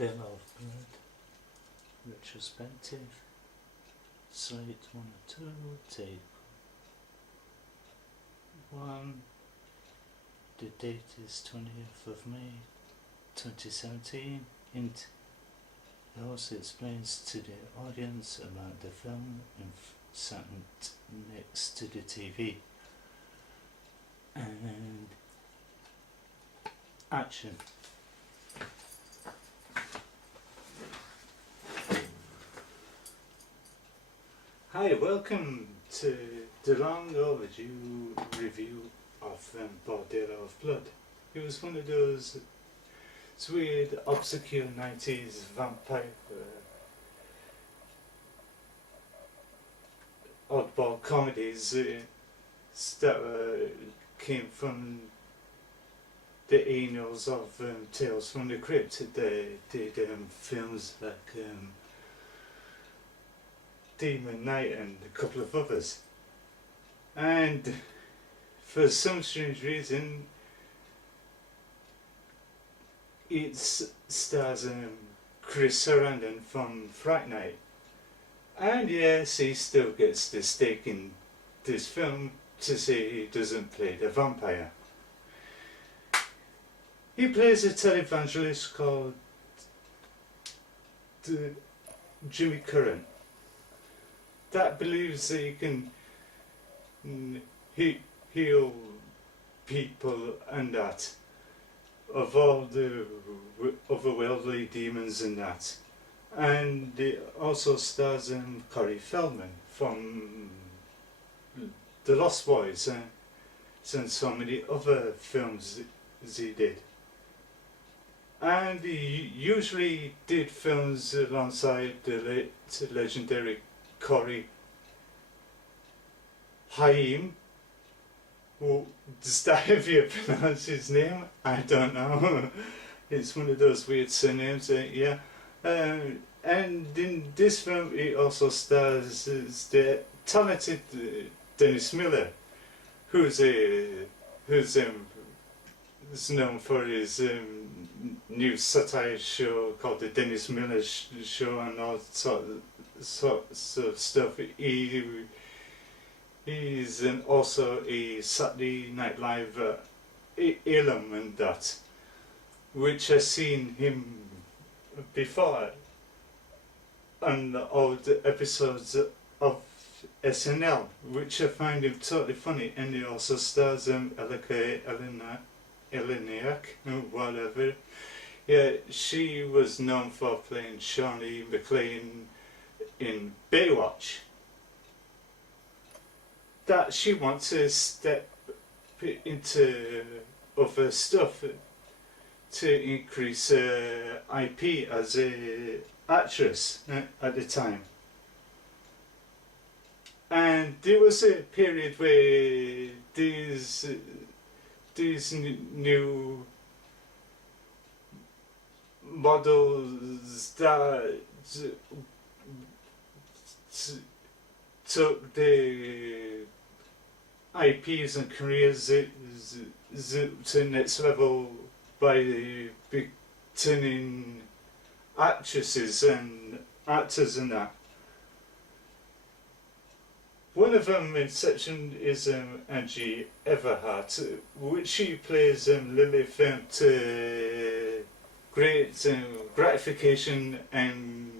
Bordello of Blood, retrospective, slate 1 or 2, tape 1, the date is 20th of May 2017, hint. It also explains to the audience about the film and sat next to the TV. And action. Hi, welcome to the long overdue review of Bordello of Blood. It was one of those weird, obscure 90s vampire oddball comedies that came from the annals of Tales from the Crypt. They did films like Demon Knight and a couple of others. And for some strange reason, it stars Chris Sarandon from Fright Night. And yes, he still gets the stake in this film to say he doesn't play the vampire. He plays a televangelist called Jimmy Curran that believes that he can heal people and that, of all the otherworldly demons and that. And it also stars Corey Feldman from The Lost Boys and so many other films as he did. And he usually did films alongside the legendary Corey Haim. Does that how you pronounce his name? I don't know. It's one of those weird surnames, yeah. And in this film, he also stars as the talented Dennis Miller, who's known for his new satire show called the Dennis Miller Show and all sorts of stuff. He's also a Saturday Night Live alum and that, which has seen him before on all the episodes of SNL, which I find him totally funny. And he also stars Eleniak, whatever. Yeah, she was known for playing Shawnee McLean in Baywatch. That she wants to step into other stuff to increase her IP as a actress at the time. And there was a period where these new models that took the IPs and careers to the next level by turning actresses and actors and that. One of them in section is Angie Everheart, which she plays Lilith to great gratification and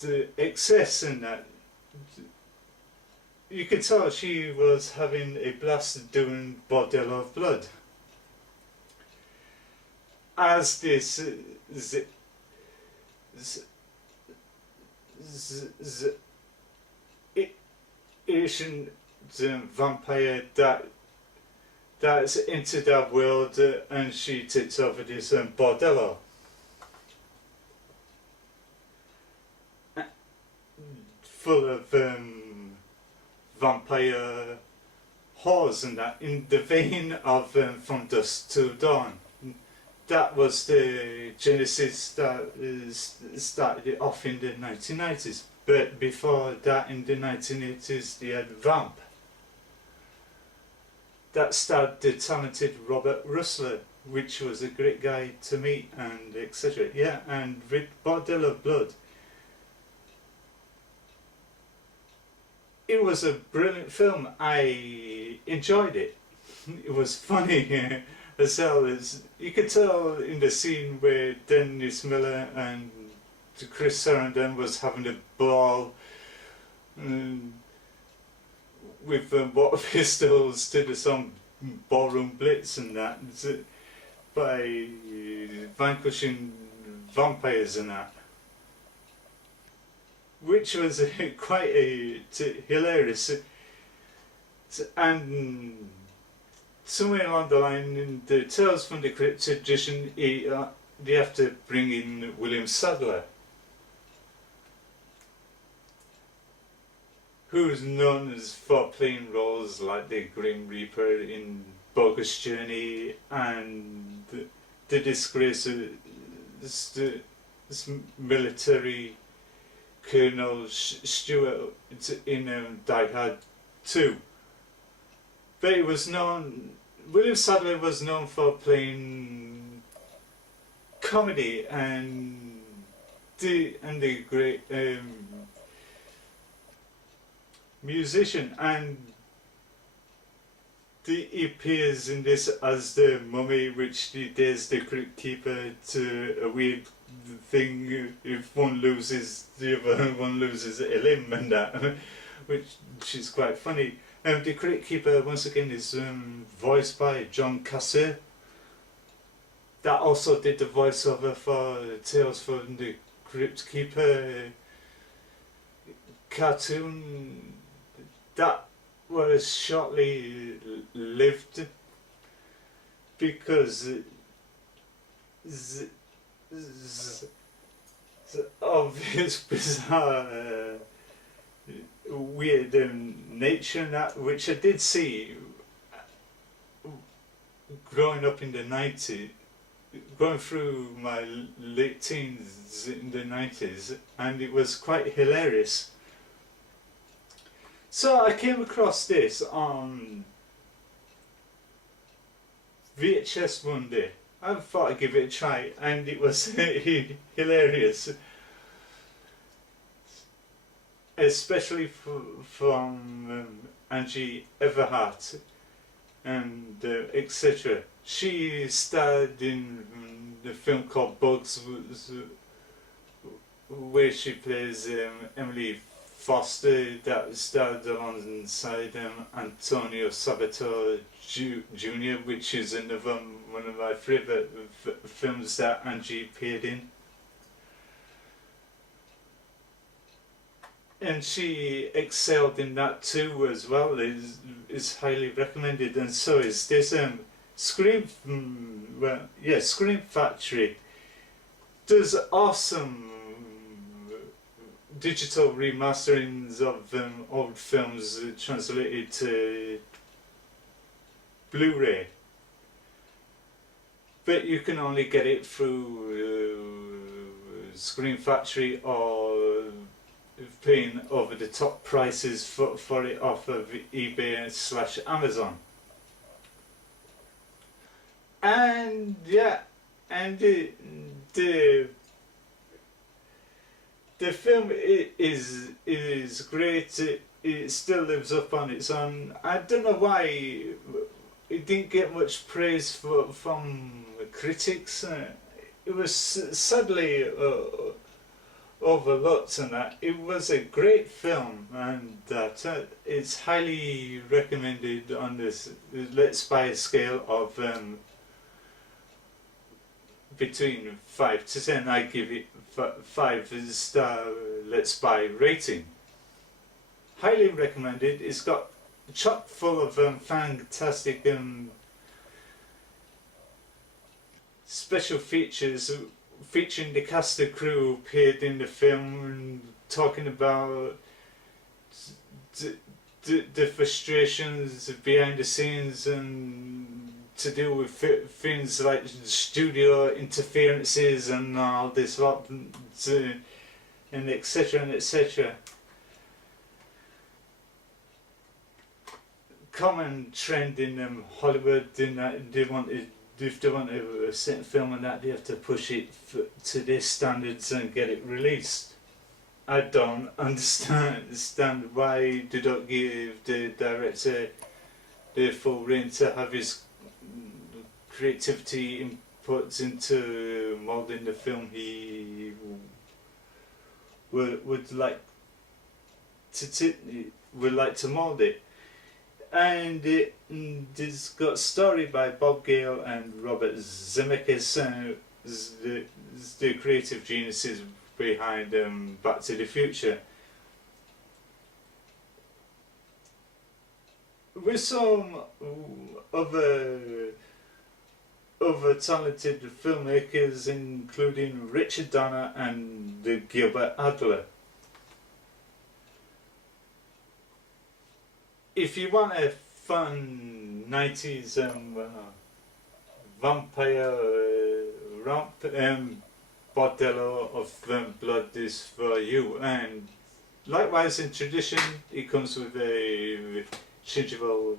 the excess in that. You could tell she was having a blast doing Bordello of Blood. As this Asian vampire that's into that world, and she takes over this Bordello. Full of vampire whores and that, in the vein of From Dusk to Dawn. That was the genesis that started it off in the 1990s. But before that, in the 1980s, they had Vamp. that starred the talented Robert Rustler, which was a great guy to meet, and etc. Yeah, and with Bordello Blood, it was a brilliant film. I enjoyed it. It was funny as well. As you could tell in the scene where Dennis Miller and Chris Sarandon was having a ball with water pistols to do some ballroom blitz and that, by vanquishing vampires and that, which was quite hilarious. And somewhere along the line in the Tales from the Crypt edition, they have to bring in William Sadler, who's known as for playing roles like the Grim Reaper in Bogus Journey and the disgrace of this military Colonel Stewart in Die Hard 2. But it was known, William Sadler was known for playing comedy and the great musician, and he appears in this as the mummy, which he dares the Crypt Keeper to a weird thing. If one loses, the other one loses a limb and that, which is quite funny. The Crypt Keeper once again is voiced by John Cassell. That also did the voiceover for Tales from the Crypt Keeper cartoon. That was shortly lived because of his bizarre weird nature, that which I did see growing up in the 90s, going through my late teens in the 90s, and it was quite hilarious. So I came across this on VHS one day. I thought I'd give it a try, and it was hilarious. Especially from Angie Everheart and etc. She starred in the film called Bugs, where she plays Emily Foster, that starred alongside Antonio Sabato Jr., which is another one of my favourite films that Angie appeared in. And she excelled in that too as well. Is highly recommended, and so is this Scream Factory does awesome digital remasterings of old films translated to Blu-ray, but you can only get it through Scream Factory or paying over the top prices for it off of eBay/Amazon. And yeah, and the film is great. It still lives up on its own. I don't know why it didn't get much praise from critics. It was sadly overlooked, and that it was a great film, and that it's highly recommended on this Let's Buy scale of between 5 to 10. I give it 5-star Let's Buy rating. Highly recommended. It's got chock full of fantastic special features featuring the cast and crew who appeared in the film, and talking about the frustrations behind the scenes and to do with things like studio interferences and all this lot, and etc. and etc. common trend in Hollywood in that they wanted, if they want to set a film and that, they have to push it to their standards and get it released. I don't understand why they don't give the director the full reign to have his creativity inputs into moulding the film he would like to mould it. And it's got a story by Bob Gale and Robert Zemeckis, the creative geniuses behind Back to the Future. With some other talented filmmakers, including Richard Donner and Gilbert Adler. If you want a fun 90s vampire romp, Bordello of Blood is for you. And likewise, in tradition, it comes with a changeable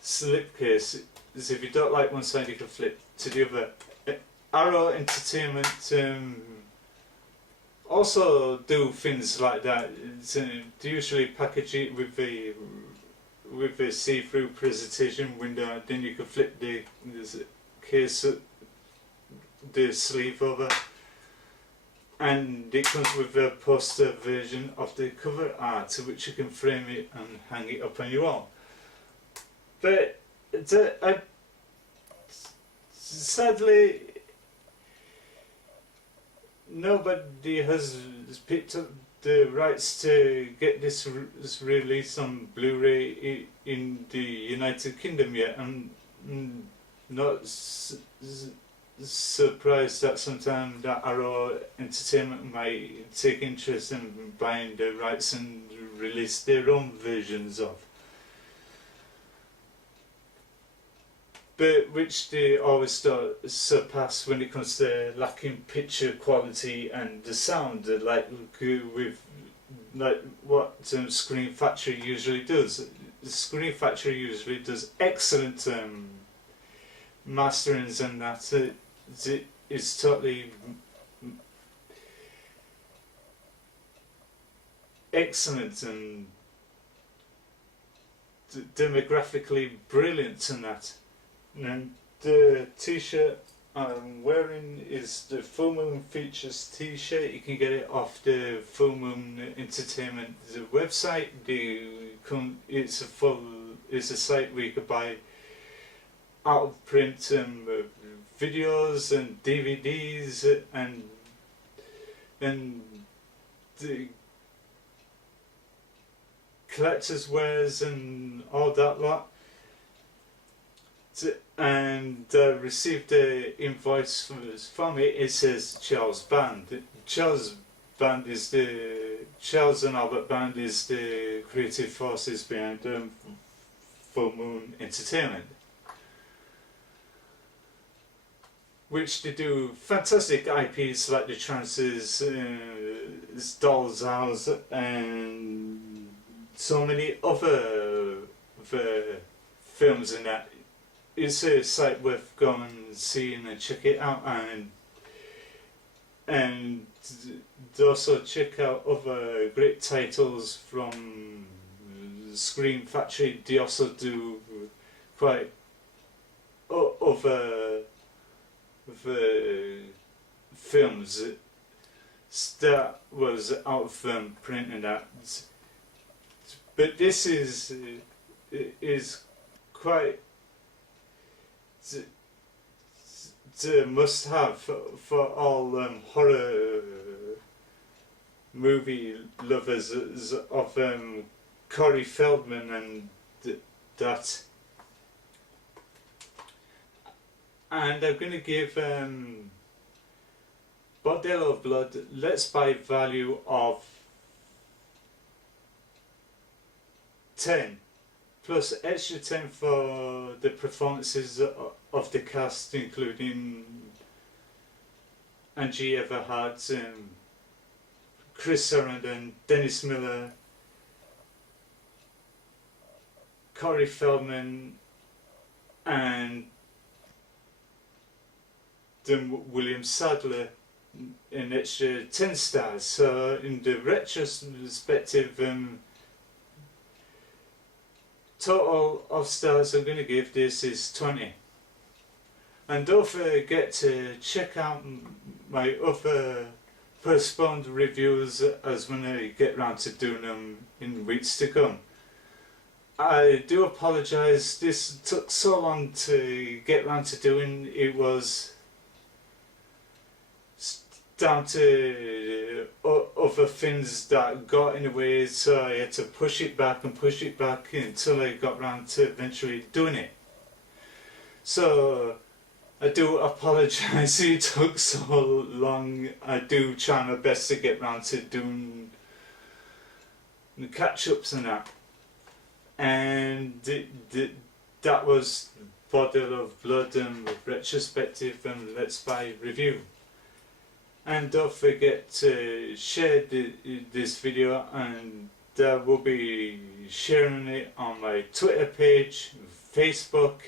slipcase. So if you don't like one side, you can flip to the other. Arrow Entertainment also do things like that. They usually package it with a see-through presentation window. Then you can flip the case, the sleeve over, and it comes with a poster version of the cover art, which you can frame it and hang it up on your wall. But sadly, nobody has picked up the rights to get this released on Blu-ray in the United Kingdom yet. I'm not surprised that sometime that Arrow Entertainment might take interest in buying the rights and release their own versions of. But which they always surpass when it comes to lacking picture quality and the sound, like what Screen Factory usually does. Screen Factory usually does excellent masterings, and that it's totally excellent and demographically brilliant, and that. And the t-shirt I'm wearing is the Full Moon Features t-shirt. You can get it off the Full Moon Entertainment website. It's a site where you can buy out of print videos and DVDs and the collector's wares and all that lot. And received an invoice from it. It says Charles Band. Charles and Albert Band is the creative forces behind Full Moon Entertainment, which they do fantastic IPs like The Trances, Doll's House, and so many other films in that. It's a site worth going and seeing and check it out, and also check out other great titles from Screen Factory. They also do quite other films that was out of print and that. But this is quite the must-have for all horror movie lovers of Corey Feldman and that. And I'm going to give Bordello of Blood Let's Buy value of 10. Plus extra 10 for the performances of the cast, including Angie Everheart, Chris Sarandon, Dennis Miller, Corey Feldman and William Sadler an extra 10 stars. So in the retrospective total of stars I'm going to give this is 20. And don't forget to check out my other postponed reviews as when I get round to doing them in weeks to come. I do apologise, this took so long to get round to doing. It was down to other things that got in the way, so I had to push it back until I got round to eventually doing it. So I do apologise it took so long. I do try my best to get round to doing the catch-ups and that. And that was Bordello of Blood and retrospective and Let's Buy review. And don't forget to share this video, and I will be sharing it on my Twitter page, Facebook.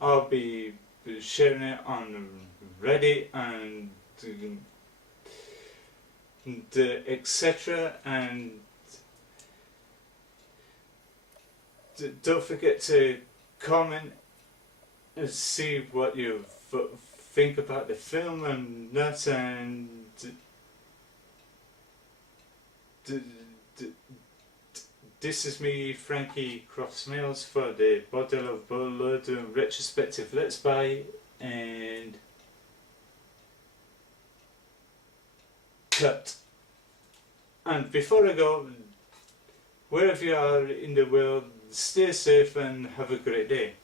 I'll be sharing it on Reddit and etc. And don't forget to comment and see what you think about the film and that, and this is me, Frankie, Croft Smales, for the Bordello of Blood retrospective Let's Buy, and cut. And before I go, wherever you are in the world, stay safe and have a great day.